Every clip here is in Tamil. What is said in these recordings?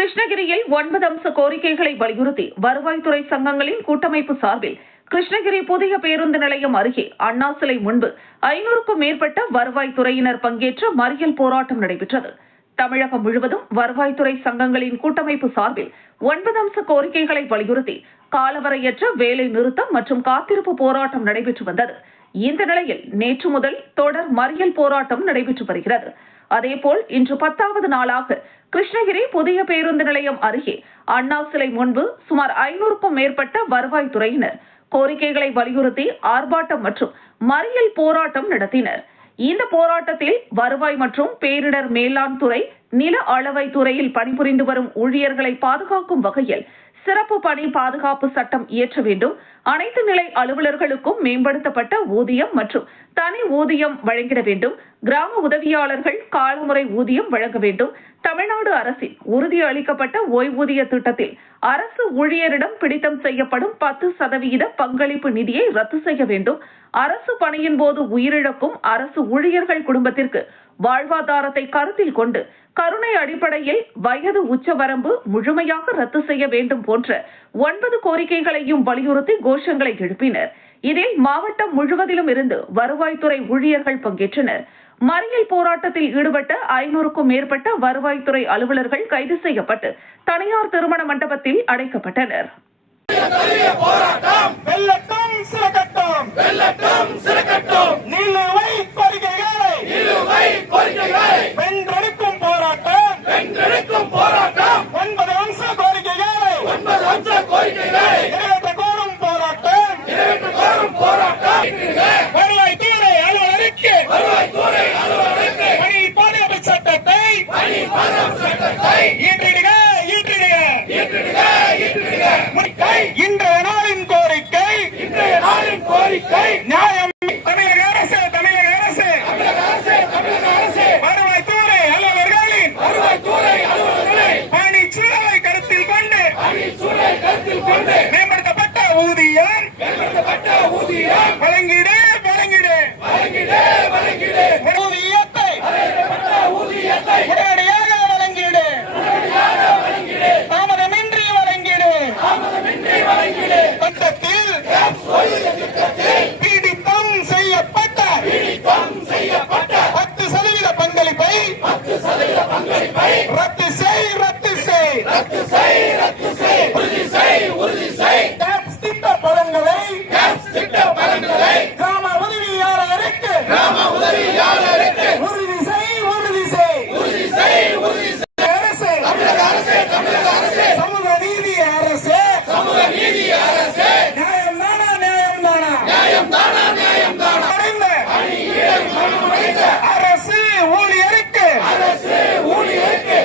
கிருஷ்ணகிரியில் 9 அம்ச கோரிக்கைகளை வலியுறுத்தி வருவாய்த்துறை சங்கங்களின் கூட்டமைப்பு சார்பில் கிருஷ்ணகிரி புதிய பேருந்து நிலையம் அருகே அண்ணா சிலை முன்பு 500க்கும் மேற்பட்ட வருவாய்த்துறையினர் பங்கேற்ற மறியல் போராட்டம் நடைபெற்றது. தமிழகம் முழுவதும் வருவாய்த்துறை சங்கங்களின் கூட்டமைப்பு சார்பில் 9 அம்ச கோரிக்கைகளை வலியுறுத்தி காலவரையற்ற வேலை நிறுத்தம் மற்றும் காத்திருப்பு போராட்டம் நடைபெற்று வந்தது. இந்த நிலையில் நேற்று முதல் தொடர் மறியல் போராட்டம் நடைபெற்று வருகிறது. அதேபோல் இன்று 10வது நாளாக கிருஷ்ணகிரி புதிய பேருந்து நிலையம் அருகே அண்ணா சிலை முன்பு சுமார் 500க்கும் மேற்பட்ட வருவாய்த்துறையினர் கோரிக்கைகளை வலியுறுத்தி ஆர்ப்பாட்டம் மற்றும் மறியல் போராட்டம் நடத்தினர். இந்த போராட்டத்தில் வருவாய் மற்றும் பேரிடர் மேலாண் துறை, நில அளவை துறையில் பணிபுரிந்து வரும் ஊழியர்களை பாதுகாக்கும் வகையில் சிறப்பு பணி பாதுகாப்பு சட்டம் இயற்ற வேண்டும், அனைத்து நிலை அலுவலர்களுக்கும் மேம்படுத்தப்பட்ட ஊதியம் மற்றும் தனி ஊதியம் வழங்கிட வேண்டும், கிராம உதவியாளர்கள் காலமுறை ஊதியம் வழங்க வேண்டும், தமிழ்நாடு அரசின் உறுதி அளிக்கப்பட்ட ஓய்வூதிய திட்டத்தில் அரசு ஊழியரிடம் பிடித்தம் செய்யப்படும் 10% பங்களிப்பு நிதியை ரத்து செய்ய வேண்டும், அரசு பணியின் போது உயிரிழக்கும் அரசு ஊழியர்கள் குடும்பத்திற்கு வாழ்வாதாரத்தை கருத்தில் கொண்டு கருணை அடிப்படையில் வயது உச்சவரம்பு முழுமையாக ரத்து செய்ய வேண்டும் போன்ற 9 கோரிக்கைகளையும் வலியுறுத்தி கோஷங்களை எழுப்பினர். இதில் மாவட்டம் முழுவதிலும் இருந்து வருவாய்த்துறை ஊழியர்கள் பங்கேற்றனர். மறியல் போராட்டத்தில் ஈடுபட்ட 500க்கும் மேற்பட்ட வருவாய்த்துறை அலுவலர்கள் கைது செய்யப்பட்டு தனியார் திருமண மண்டபத்தில் அடைக்கப்பட்டனர். இன்றைய நாளின் கோரிக்கை நியாயம். தமிழக அரசு வருவாய்த்துறை அலுவலர்களின் பணிச்சூழலை கருத்தில் கொண்டு மேம்படுத்தப்பட்ட ஊதியம் வழங்கிடு ஊதியத்தை உடனடியாக வழங்கிடு, தாமதமின்றி வழங்கிடு. பிடித்தம் செய்யப்பட்ட 10% பங்களிப்பை ரத்து செய். டாக்ஸ் திட்ட பலன்களை கிராம உதவியாளருக்கு உறுதி செய். தமிழக அரசு சமூக நீதி அரசு அரசு ஊழியருக்கு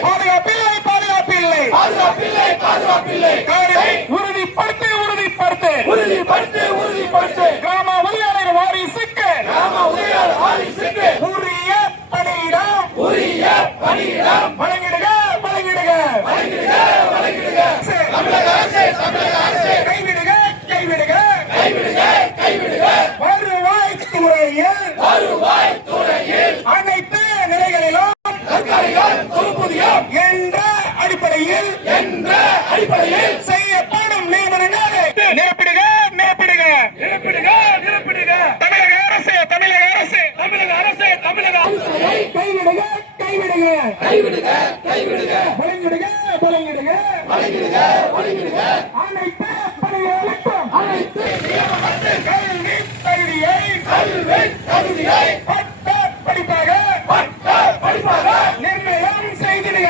பாதுகாப்பில்லை. உறுதிப்படுத்து கிராம உதவியாளர் வாரிசுக்கு உரிய பணியிடம் வழங்கிடுக. தமிழக அரசு கைவிடுக. வருவாய்த்துறையில் அனைத்து நிலைகளிலும் என்ற அடிப்படையில் செய்யப்படும் நியமனங்களை நிரப்பிடுக. தமிழக அரசு கைவிடுக. வழங்கிடுக. அனைத்து பணிகளுக்கும் கல்வி தகுதியை பட்ட படிப்பாக நிர்ணயம் செய்திடுக.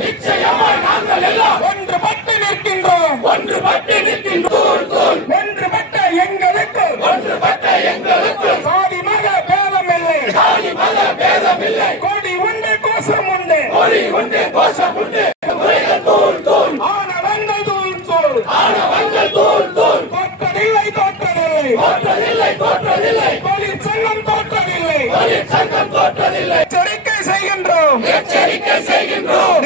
நிச்சயமாய் நாங்கள் எல்லாம் ஒன்றுபட்டு நிற்கின்றோம். ஒன்றுபட்ட எங்களுக்கு சாதி மத பேதமில்லை. கோடி உண்டு கோஷம் உண்டு. ஆனவங்கள் தூள். தோற்றதில்லை. தொழிற்சங்கம் தோற்றதில்லை. எச்சரிக்கை செய்கின்றோம்.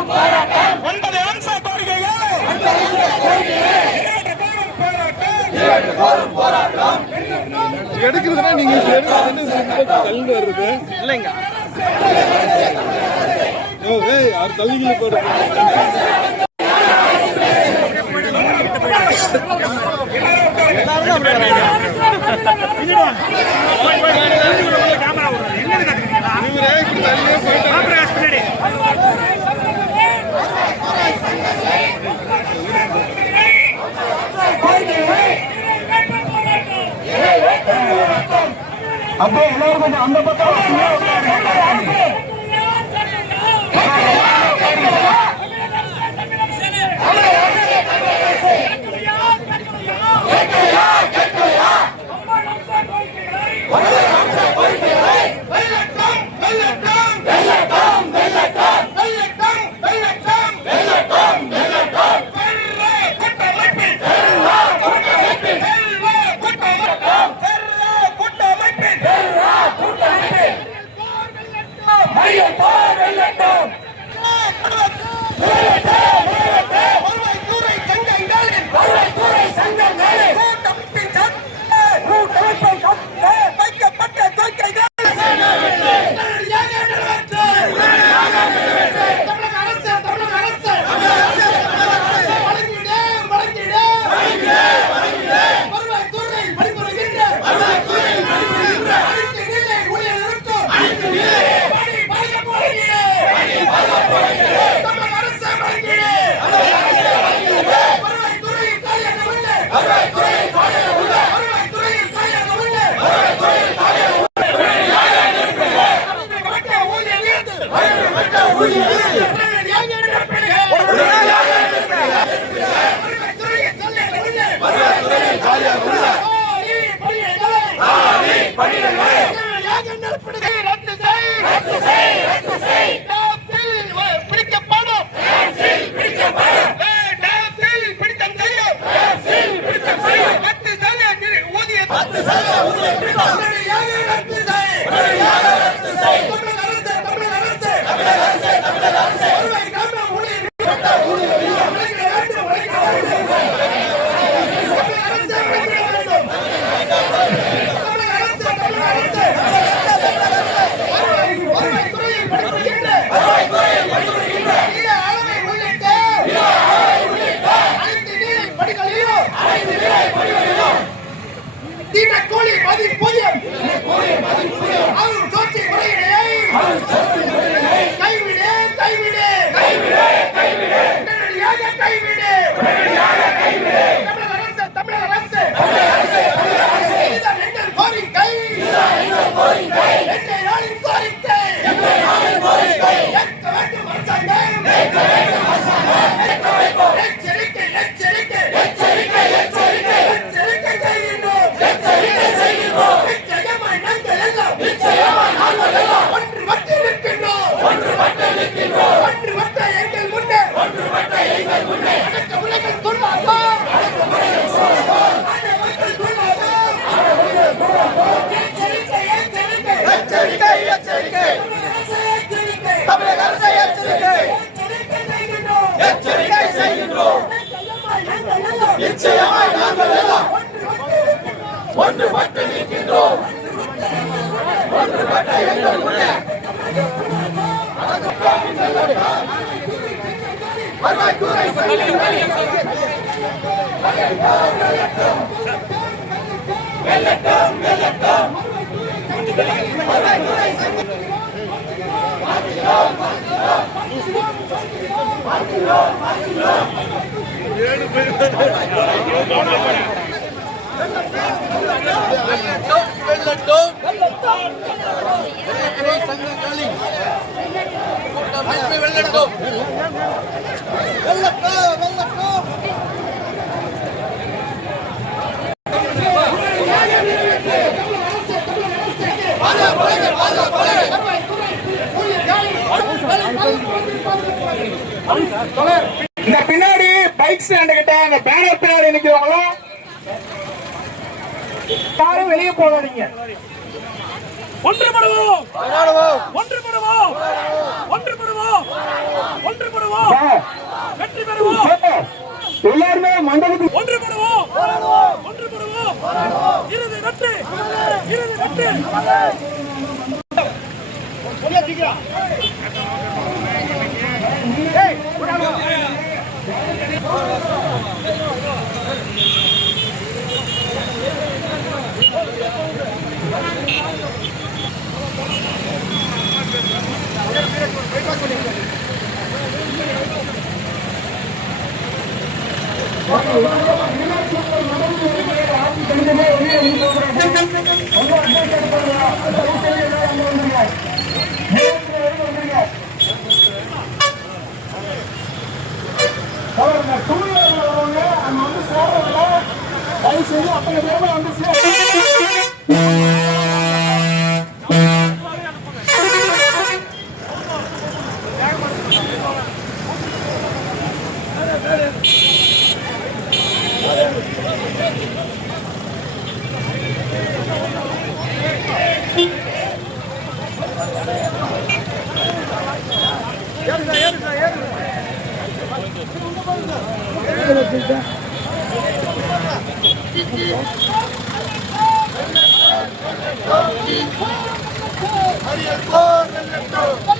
9 அம்ச கோரிக்கைகள் எடுக்கிறதுனா நீங்க தள்ளி வருது இல்லைங்க யார் தள்ளிகளை போடுறது அப்படியே எல்லாரும் கொஞ்சம் அந்த பக்கம் ஒன்றுபட்டு நிற்கின்றோம். ஒன்றுபட்ட எங்கள் முன்னே வருவாய்த்துறை வெல்லட்டும் வெல்லட்டும் வருவாய்த்துறை இந்த பின்னாடி பைக் ஸ்டாண்ட் கிட்ட அந்த பேனர் பின்னாடி நிக்கிறவங்களும் யாரும் வெளியே போகாதீங்க. ஒன்றுபடுவோம் ஒன்றுபடுவோம் ஒன்றுபடுவோம் ஒன்றுபடுவோம் வெற்றி பெறுவோம் எல்லாருமே மண்டபத்துக்கு ஒன்றுபடுவோம் ஒன்றுபடுவோம் இறுதி வெற்றி இறுதி வெற்றி Hadi